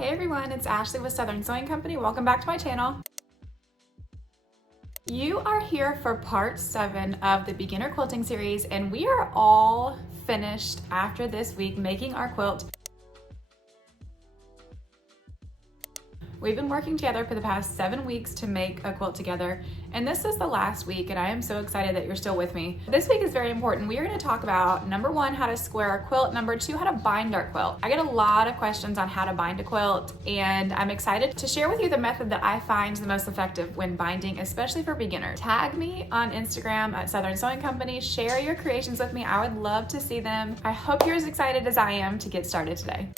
Hey everyone, it's Ashley with Southern Sewing Company. Welcome back to my channel. You are here for part 7 of the beginner quilting series, and we are all finished after this week making our quilt. We've been working together for the past 7 weeks to make a quilt together, and this is the last week, and I am so excited that you're still with me. This week is very important. We are going to talk about number 1, how to square our quilt, number 2, how to bind our quilt. I get a lot of questions on how to bind a quilt, and I'm excited to share with you the method that I find the most effective when binding, especially for beginners. Tag me on Instagram at Southern Sewing Company. Share your creations with me. I would love to see them. I hope you're as excited as I am to get started today.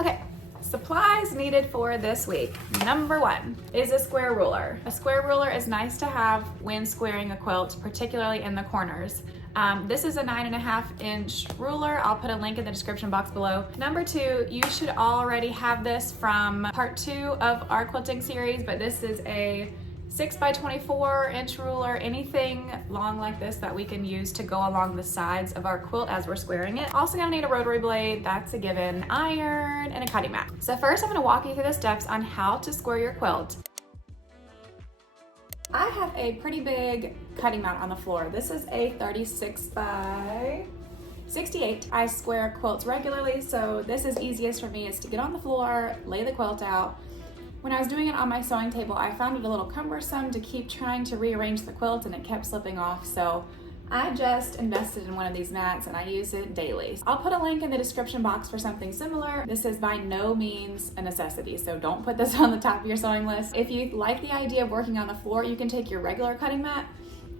Okay, supplies needed for this week. Number 1 is a square ruler. A square ruler is nice to have when squaring a quilt, particularly in the corners. This is a 9.5-inch ruler. I'll put a link in the description box below. Number 2, you should already have this from part 2 of our quilting series, but this is a 6x24-inch ruler, anything long like this that we can use to go along the sides of our quilt as we're squaring it. Also gonna need a rotary blade, that's a given, iron, and a cutting mat. So first I'm gonna walk you through the steps on how to square your quilt. I have a pretty big cutting mat on the floor. This is a 36 by 68. I square quilts regularly, so this is easiest for me is to get on the floor, lay the quilt out. When I was doing it on my sewing table, I found it a little cumbersome to keep trying to rearrange the quilt and it kept slipping off, so I just invested in one of these mats and I use it daily. I'll put a link in the description box for something similar. This is by no means a necessity, so don't put this on the top of your sewing list. If you like the idea of working on the floor, you can take your regular cutting mat,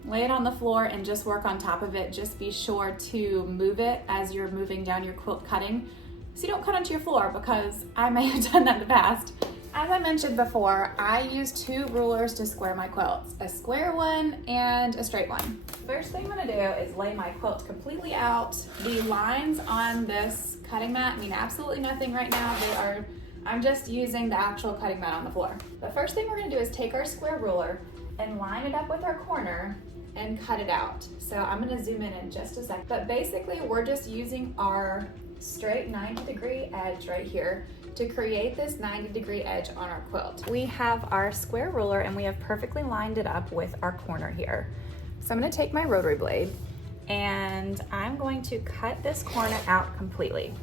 lay it on the floor and just work on top of it. Just be sure to move it as you're moving down your quilt cutting so you don't cut onto your floor, because I may have done that in the past. As I mentioned before, I use 2 rulers to square my quilts, a square one and a straight one. First thing I'm gonna do is lay my quilt completely out. The lines on this cutting mat mean absolutely nothing right now. I'm just using the actual cutting mat on the floor. The first thing we're gonna do is take our square ruler and line it up with our corner and cut it out. So I'm gonna zoom in just a second. But basically we're just using our straight 90-degree edge right here to create this 90-degree edge on our quilt. We have our square ruler and we have perfectly lined it up with our corner here. So I'm gonna take my rotary blade and I'm going to cut this corner out completely.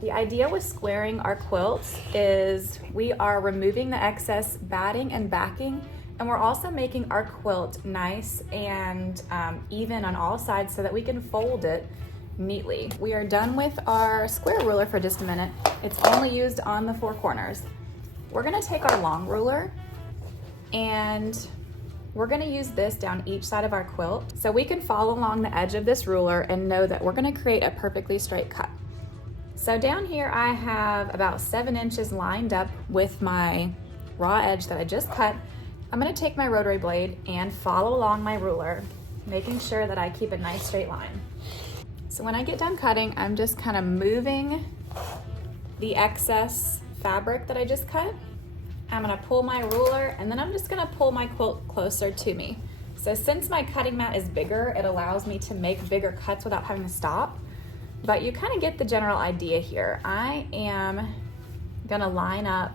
The idea with squaring our quilts is we are removing the excess batting and backing, and we're also making our quilt nice and even on all sides so that we can fold it neatly. We are done with our square ruler for just a minute. It's only used on the 4 corners. We're gonna take our long ruler and we're gonna use this down each side of our quilt so we can follow along the edge of this ruler and know that we're gonna create a perfectly straight cut. So down here I have about 7 inches lined up with my raw edge that I just cut. I'm gonna take my rotary blade and follow along my ruler, making sure that I keep a nice straight line. So when I get done cutting, I'm just kind of moving the excess fabric that I just cut. I'm gonna pull my ruler and then I'm just gonna pull my quilt closer to me. So since my cutting mat is bigger, it allows me to make bigger cuts without having to stop. But you kind of get the general idea here. I am gonna line up,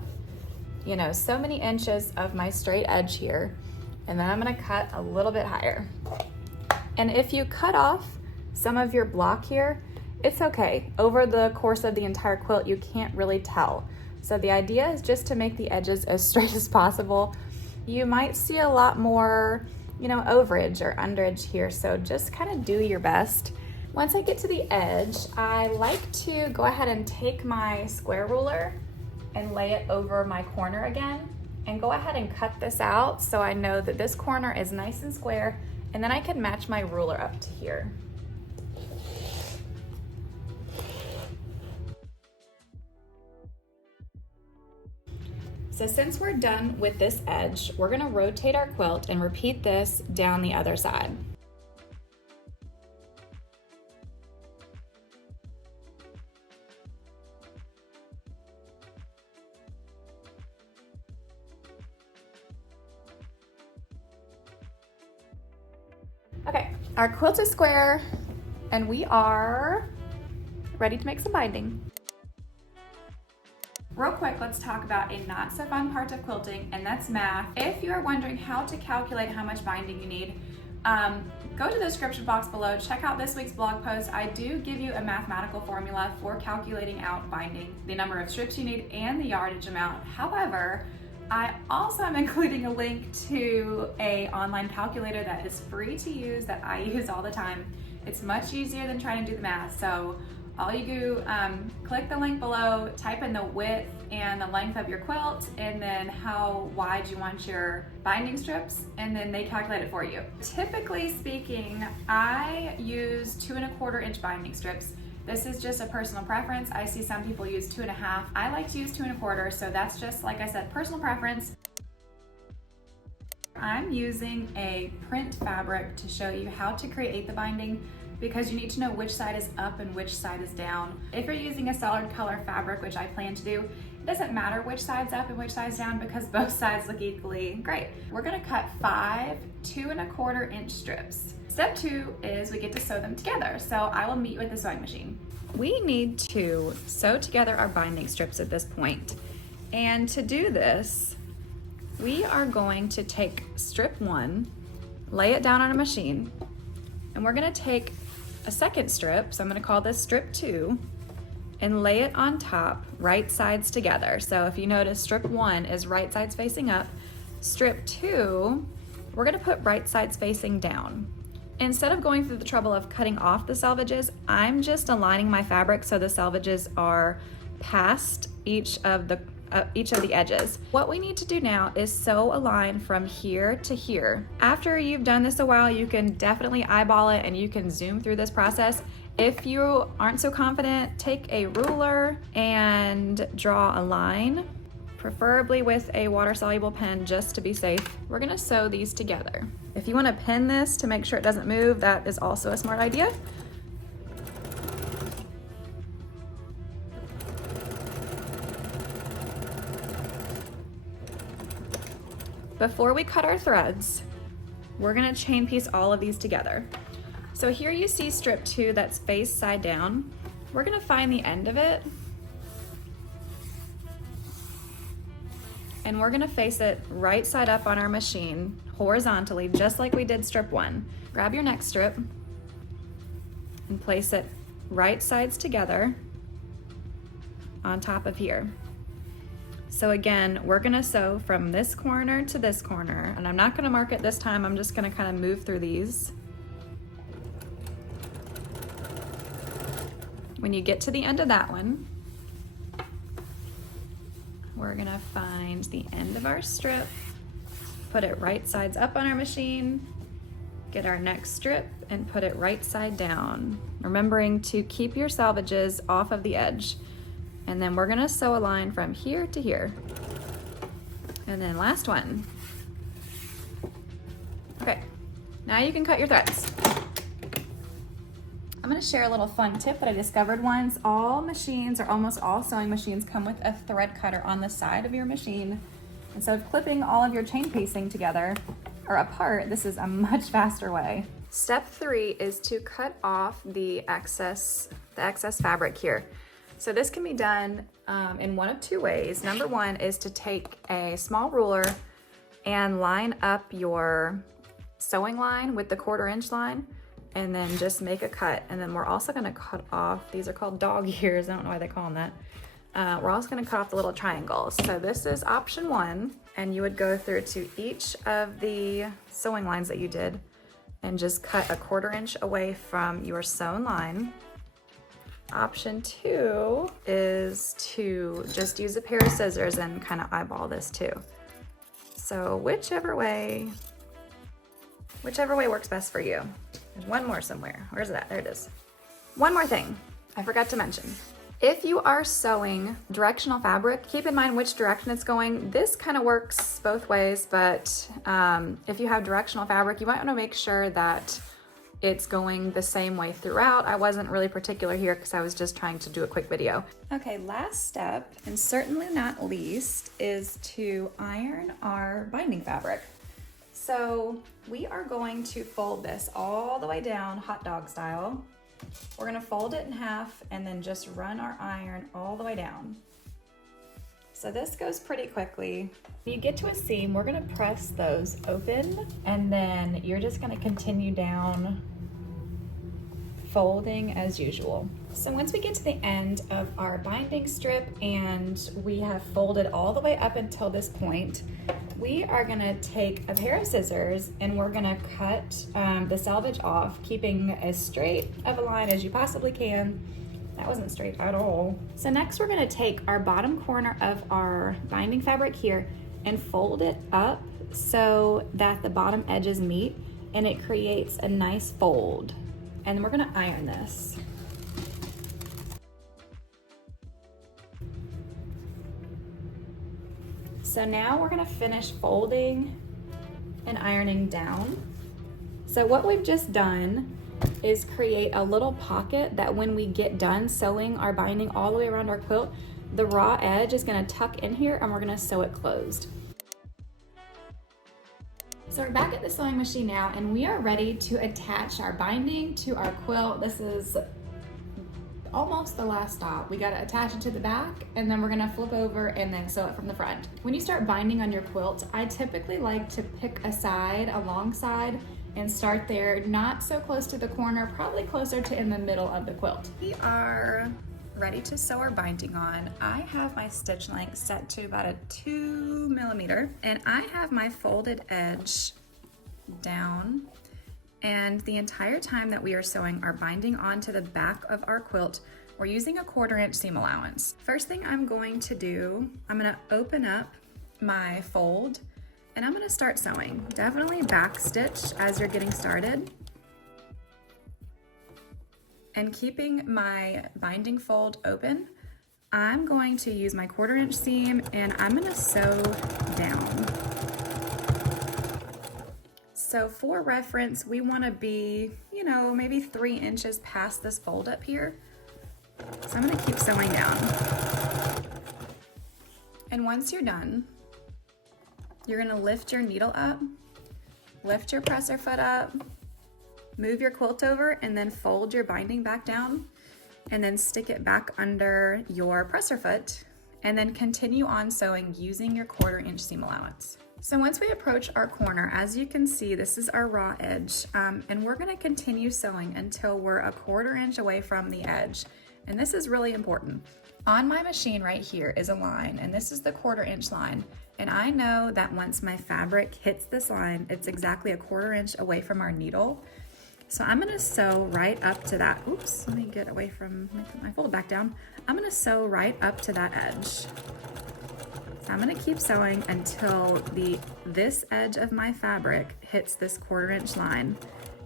so many inches of my straight edge here, and then I'm gonna cut a little bit higher. And if you cut off some of your block here, it's okay. Over the course of the entire quilt, you can't really tell. So the idea is just to make the edges as straight as possible. You might see a lot more, overage or underage here, so just kind of do your best. Once I get to the edge, I like to go ahead and take my square ruler and lay it over my corner again, and go ahead and cut this out so I know that this corner is nice and square, and then I can match my ruler up to here. So since we're done with this edge, we're gonna rotate our quilt and repeat this down the other side. Okay, our quilt is square and we are ready to make some binding. Real quick, let's talk about a not so fun part of quilting, and that's math. If you are wondering how to calculate how much binding you need, go to the description box below, check out this week's blog post. I do give you a mathematical formula for calculating out binding, the number of strips you need and the yardage amount. However, I also am including a link to an online calculator that is free to use that I use all the time. It's much easier than trying to do the math. So all you do, click the link below, type in the width and the length of your quilt, and then how wide you want your binding strips, and then they calculate it for you. Typically speaking, I use 2 1/4 inch binding strips. This is just a personal preference. I see some people use 2 1/2. I like to use 2 1/4, so that's just, like I said, personal preference. I'm using a print fabric to show you how to create the binding, because you need to know which side is up and which side is down. If you're using a solid color fabric, which I plan to do, it doesn't matter which side's up and which side's down because both sides look equally great. We're gonna cut 5 2 1/4 inch strips. Step 2 is we get to sew them together. So I will meet you at the sewing machine. We need to sew together our binding strips at this point. And to do this, we are going to take strip 1, lay it down on a machine, and we're gonna take a second strip, so I'm gonna call this strip 2, and lay it on top, right sides together. So if you notice, strip 1 is right sides facing up. Strip 2, we're gonna put right sides facing down. Instead of going through the trouble of cutting off the selvages, I'm just aligning my fabric so the selvages are past each of the edges. What we need to do now is sew a line from here to here. After you've done this a while, you can definitely eyeball it and you can zoom through this process. If you aren't so confident, take a ruler and draw a line, preferably with a water-soluble pen just to be safe. We're gonna sew these together. If you wanna pin this to make sure it doesn't move, that is also a smart idea. Before we cut our threads, we're gonna chain piece all of these together. So here you see strip 2 that's face side down. We're gonna find the end of it, and we're gonna face it right side up on our machine, horizontally, just like we did strip 1. Grab your next strip and place it right sides together on top of here. So again, we're gonna sew from this corner to this corner, and I'm not gonna mark it this time, I'm just gonna kind of move through these. When you get to the end of that one, we're gonna find the end of our strip, put it right sides up on our machine, get our next strip and put it right side down, remembering to keep your selvages off of the edge. And then we're gonna sew a line from here to here. And then last one. Okay, now you can cut your threads. I'm gonna share a little fun tip that I discovered once. All machines, or almost all sewing machines, come with a thread cutter on the side of your machine. Instead of clipping all of your chain piecing together or apart, this is a much faster way. Step 3 is to cut off the excess fabric here. So this can be done in one of 2 ways. Number 1 is to take a small ruler and line up your sewing line with the 1/4 inch line, and then just make a cut. And then we're also gonna cut off, these are called dog ears, I don't know why they call them that. We're also gonna cut off the little triangles. So this is option 1, and you would go through to each of the sewing lines that you did and just cut a 1/4 inch away from your sewn line. Option 2 is to just use a pair of scissors and kind of eyeball this too. So whichever way works best for you. There's one more somewhere. Where's it at? There it is. One more thing I forgot to mention. If you are sewing directional fabric, keep in mind which direction it's going. This kind of works both ways, but if you have directional fabric, you might want to make sure that it's going the same way throughout. I wasn't really particular here because I was just trying to do a quick video. Okay, last step, and certainly not least, is to iron our binding fabric. So we are going to fold this all the way down, hot dog style, We're gonna fold it in half and then just run our iron all the way down. So this goes pretty quickly. When you get to a seam, we're gonna press those open, and then you're just gonna continue down, folding as usual. So once we get to the end of our binding strip and we have folded all the way up until this point, we are gonna take a pair of scissors and we're gonna cut the selvage off, keeping as straight of a line as you possibly can. That wasn't straight at all. So next we're gonna take our bottom corner of our binding fabric here and fold it up so that the bottom edges meet and it creates a nice fold. And then we're gonna iron this. So now we're gonna finish folding and ironing down. So what we've just done is create a little pocket that when we get done sewing our binding all the way around our quilt, the raw edge is gonna tuck in here and we're gonna sew it closed. So we're back at the sewing machine now and we are ready to attach our binding to our quilt. This is almost the last stop. We gotta attach it to the back and then we're gonna flip over and then sew it from the front. When you start binding on your quilt, I typically like to pick a side, a long side, and start there, not so close to the corner, probably closer to in the middle of the quilt. We are ready to sew our binding on. I have my stitch length set to about a 2 millimeter, and I have my folded edge down. And the entire time that we are sewing our binding onto the back of our quilt, we're using a 1/4 inch seam allowance. First thing I'm going to do, I'm gonna open up my fold and I'm gonna start sewing. Definitely back stitch as you're getting started. And keeping my binding fold open, I'm going to use my 1/4 inch seam and I'm gonna sew down. So for reference, we wanna be, you know, maybe 3 inches past this fold up here. So I'm gonna keep sewing down. And once you're done, you're gonna lift your needle up, lift your presser foot up, move your quilt over, and then fold your binding back down, and then stick it back under your presser foot, and then continue on sewing using your 1/4 inch seam allowance. So once we approach our corner, as you can see, this is our raw edge, and we're gonna continue sewing until we're a 1/4 inch away from the edge. And this is really important. On my machine right here is a line, and this is the 1/4 inch line. And I know that once my fabric hits this line, it's exactly a 1/4 inch away from our needle. So I'm gonna sew right up to that. Oops, let me get away from, let me put my fold back down. I'm gonna sew right up to that edge. So I'm gonna keep sewing until this edge of my fabric hits this 1/4 inch line.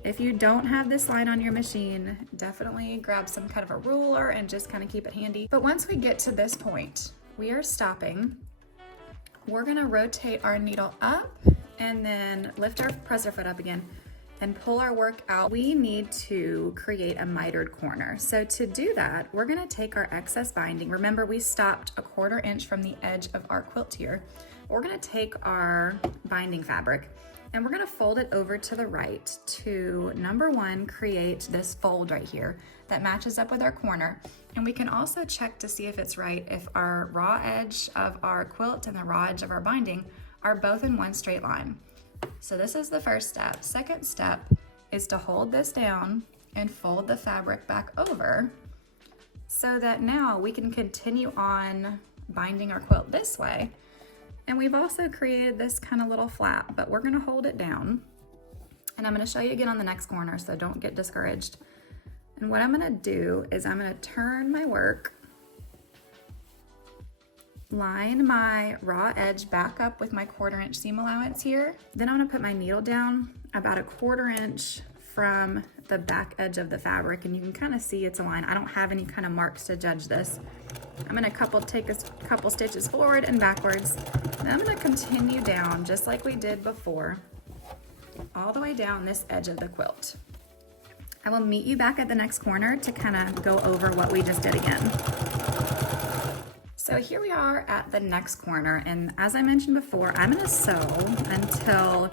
If you don't have this line on your machine, definitely grab some kind of a ruler and just kind of keep it handy. But once we get to this point, we are stopping. We're gonna rotate our needle up and then lift our presser foot up again and pull our work out. We need to create a mitered corner. So to do that, we're gonna take our excess binding. Remember, we stopped a 1/4 inch from the edge of our quilt here. We're gonna take our binding fabric and we're gonna fold it over to the right to, number one, create this fold right here that matches up with our corner. And we can also check to see if it's right if our raw edge of our quilt and the raw edge of our binding are both in one straight line. So this is the first step. Second step is to hold this down and fold the fabric back over so that now we can continue on binding our quilt this way. And we've also created this kind of little flap, but we're gonna hold it down. And I'm gonna show you again on the next corner, so don't get discouraged. And what I'm gonna do is I'm gonna turn my work, line my raw edge back up with my 1/4 inch seam allowance here. Then I'm gonna put my needle down about a 1/4 inch from the back edge of the fabric, and you can kind of see it's a line. I don't have any kind of marks to judge this. I'm gonna take a couple stitches forward and backwards. Then I'm gonna continue down just like we did before, all the way down this edge of the quilt. I will meet you back at the next corner to kind of go over what we just did again. So here we are at the next corner, and as I mentioned before, I'm gonna sew until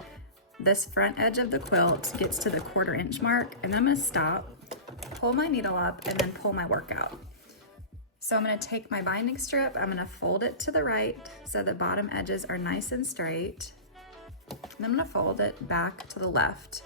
this front edge of the quilt gets to the 1/4 inch mark, and I'm gonna stop, pull my needle up and then pull my work out. So I'm gonna take my binding strip, I'm gonna fold it to the right so the bottom edges are nice and straight. And I'm gonna fold it back to the left.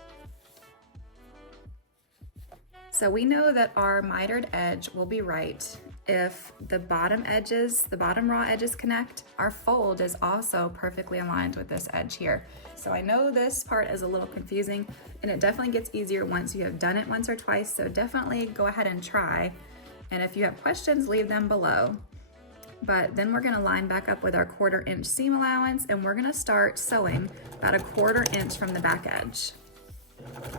So we know that our mitered edge will be right if the bottom edges, the bottom raw edges connect. Our fold is also perfectly aligned with this edge here. So I know this part is a little confusing, and it definitely gets easier once you have done it once or twice, so definitely go ahead and try. And if you have questions, leave them below. But then we're gonna line back up with our 1/4 inch seam allowance, and we're gonna start sewing about a 1/4 inch from the back edge.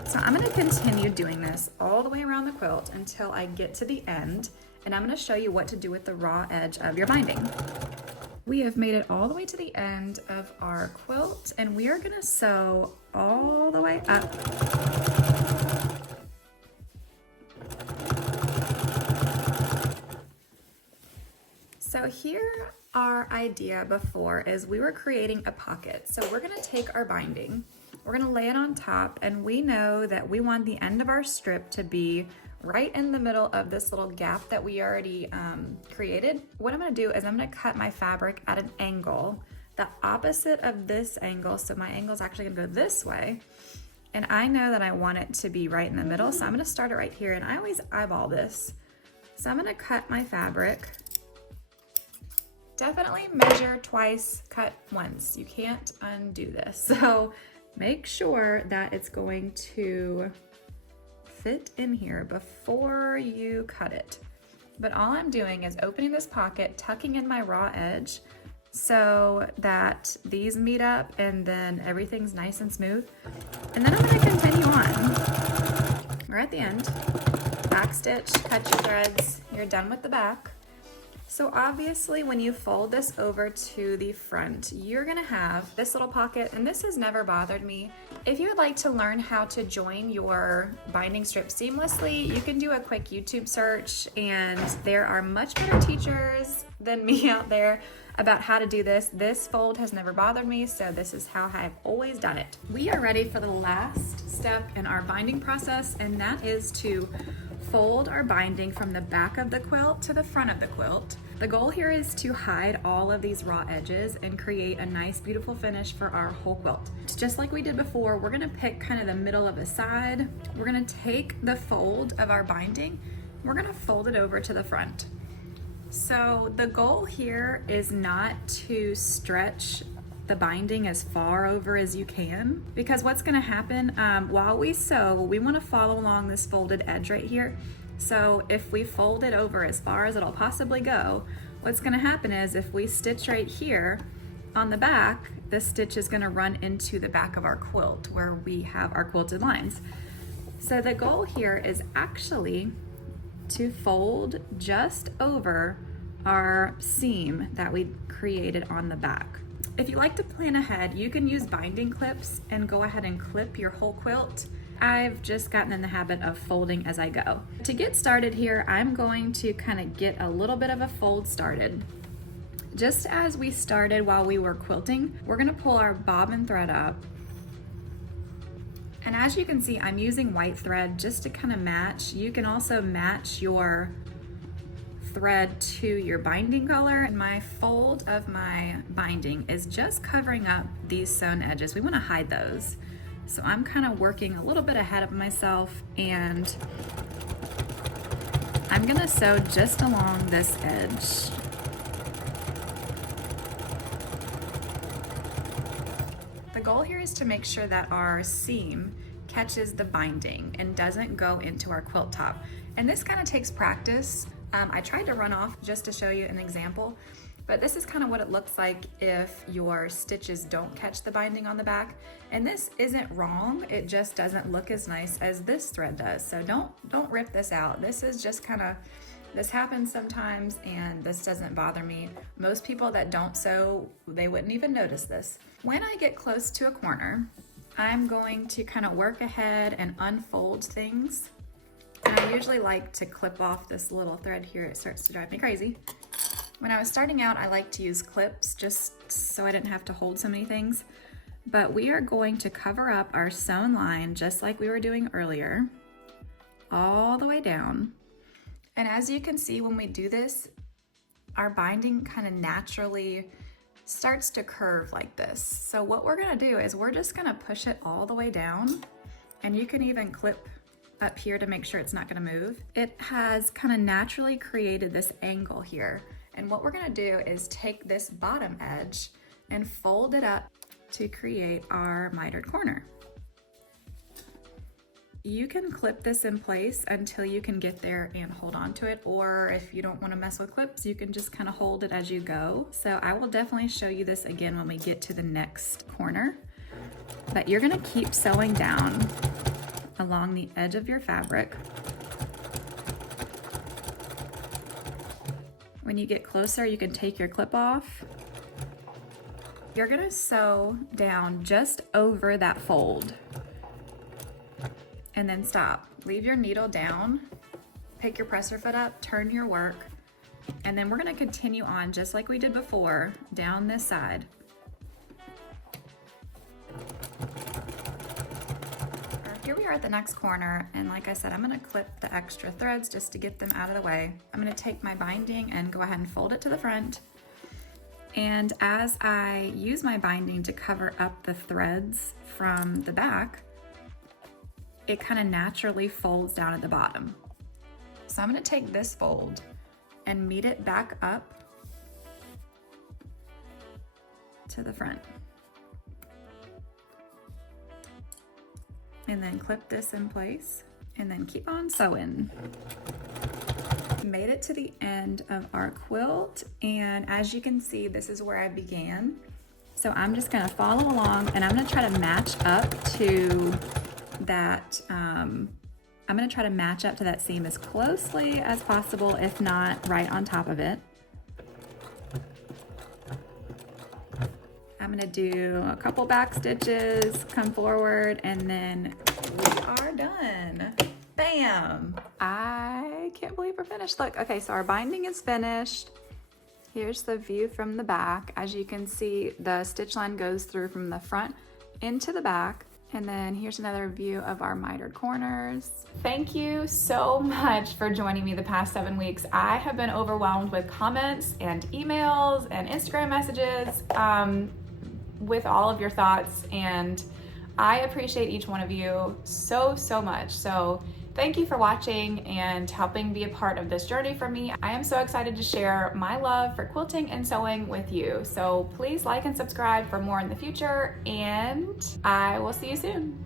So I'm gonna continue doing this all the way around the quilt until I get to the end, and I'm gonna show you what to do with the raw edge of your binding. We have made it all the way to the end of our quilt, and we are gonna sew all the way up. So here, our idea before is we were creating a pocket. So we're gonna take our binding, we're gonna lay it on top, and we know that we want the end of our strip to be right in the middle of this little gap that we already created. What I'm gonna do is I'm gonna cut my fabric at an angle, the opposite of this angle. So my angle is actually gonna go this way. And I know that I want it to be right in the middle. So I'm gonna start it right here, and I always eyeball this. So I'm gonna cut my fabric. Definitely measure twice, cut once. You can't undo this. So make sure that it's going to fit in here before you cut it. But all I'm doing is opening this pocket, tucking in my raw edge so that these meet up and then everything's nice and smooth. And then I'm gonna continue on. We're at the end. Back stitch, cut your threads, you're done with the back. So obviously when you fold this over to the front, you're gonna have this little pocket, and this has never bothered me. If you would like to learn how to join your binding strip seamlessly, you can do a quick YouTube search, and there are much better teachers than me out there about how to do this. This fold has never bothered me, so this is how I've always done it. We are ready for the last step in our binding process, and that is to fold our binding from the back of the quilt to the front of the quilt. The goal here is to hide all of these raw edges and create a nice, beautiful finish for our whole quilt. Just like we did before, we're gonna pick kind of the middle of the side. We're gonna take the fold of our binding, we're gonna fold it over to the front. So the goal here is not to stretch the binding as far over as you can, because what's gonna happen while we sew, we wanna follow along this folded edge right here. So if we fold it over as far as it'll possibly go, what's gonna happen is if we stitch right here on the back, the stitch is gonna run into the back of our quilt where we have our quilted lines. So the goal here is actually to fold just over our seam that we created on the back. If you like to plan ahead, you can use binding clips and go ahead and clip your whole quilt. I've just gotten in the habit of folding as I go. To get started here, I'm going to kind of get a little bit of a fold started. Just as we started while we were quilting, we're gonna pull our bobbin thread up. And as you can see, I'm using white thread just to kind of match. You can also match your thread to your binding color, and my fold of my binding is just covering up these sewn edges. We want to hide those. So I'm kind of working a little bit ahead of myself, and I'm gonna sew just along this edge. The goal here is to make sure that our seam catches the binding and doesn't go into our quilt top. And this kind of takes practice. I tried to run off just to show you an example, but this is kind of what it looks like if your stitches don't catch the binding on the back. And this isn't wrong, it just doesn't look as nice as this thread does. So don't rip this out. This is just kind of, this happens sometimes, and this doesn't bother me. Most people that don't sew, they wouldn't even notice this. When I get close to a corner, I'm going to kind of work ahead and unfold things. And I usually like to clip off this little thread here. It starts to drive me crazy. When I was starting out, I liked to use clips just so I didn't have to hold so many things. But we are going to cover up our sewn line just like we were doing earlier. all the way down. And as you can see, when we do this, our binding kind of naturally starts to curve like this. So what we're gonna do is we're just gonna push it all the way down, and you can even clip up here to make sure it's not gonna move. It has kind of naturally created this angle here. And what we're gonna do is take this bottom edge and fold it up to create our mitered corner. You can clip this in place until you can get there and hold on to it, or if you don't want to mess with clips, you can just kind of hold it as you go. So I will definitely show you this again when we get to the next corner. But you're gonna keep sewing down along the edge of your fabric. When you get closer, you can take your clip off. You're gonna sew down just over that fold and then stop. Leave your needle down, pick your presser foot up, turn your work, and then we're gonna continue on just like we did before, down this side. Here we are at the next corner, and like I said, I'm gonna clip the extra threads just to get them out of the way. I'm gonna take my binding and go ahead and fold it to the front. And as I use my binding to cover up the threads from the back, it kind of naturally folds down at the bottom. So I'm gonna take this fold and meet it back up to the front. And then clip this in place and then keep on sewing. Made it to the end of our quilt, and as you can see, this is where I began. So I'm just gonna follow along, and I'm gonna try to match up to that, I'm gonna try to match up to that seam as closely as possible, if not right on top of it. I'm gonna do a couple back stitches, come forward, and then we are done. Bam! I can't believe we're finished. Look, okay, so our binding is finished. Here's the view from the back. As you can see, the stitch line goes through from the front into the back. And then here's another view of our mitered corners. Thank you so much for joining me the past 7 weeks. I have been overwhelmed with comments and emails and Instagram messages with all of your thoughts, and I appreciate each one of you so, so much. So thank you for watching and helping be a part of this journey for me. I am so excited to share my love for quilting and sewing with you. So please like and subscribe for more in the future, and I will see you soon.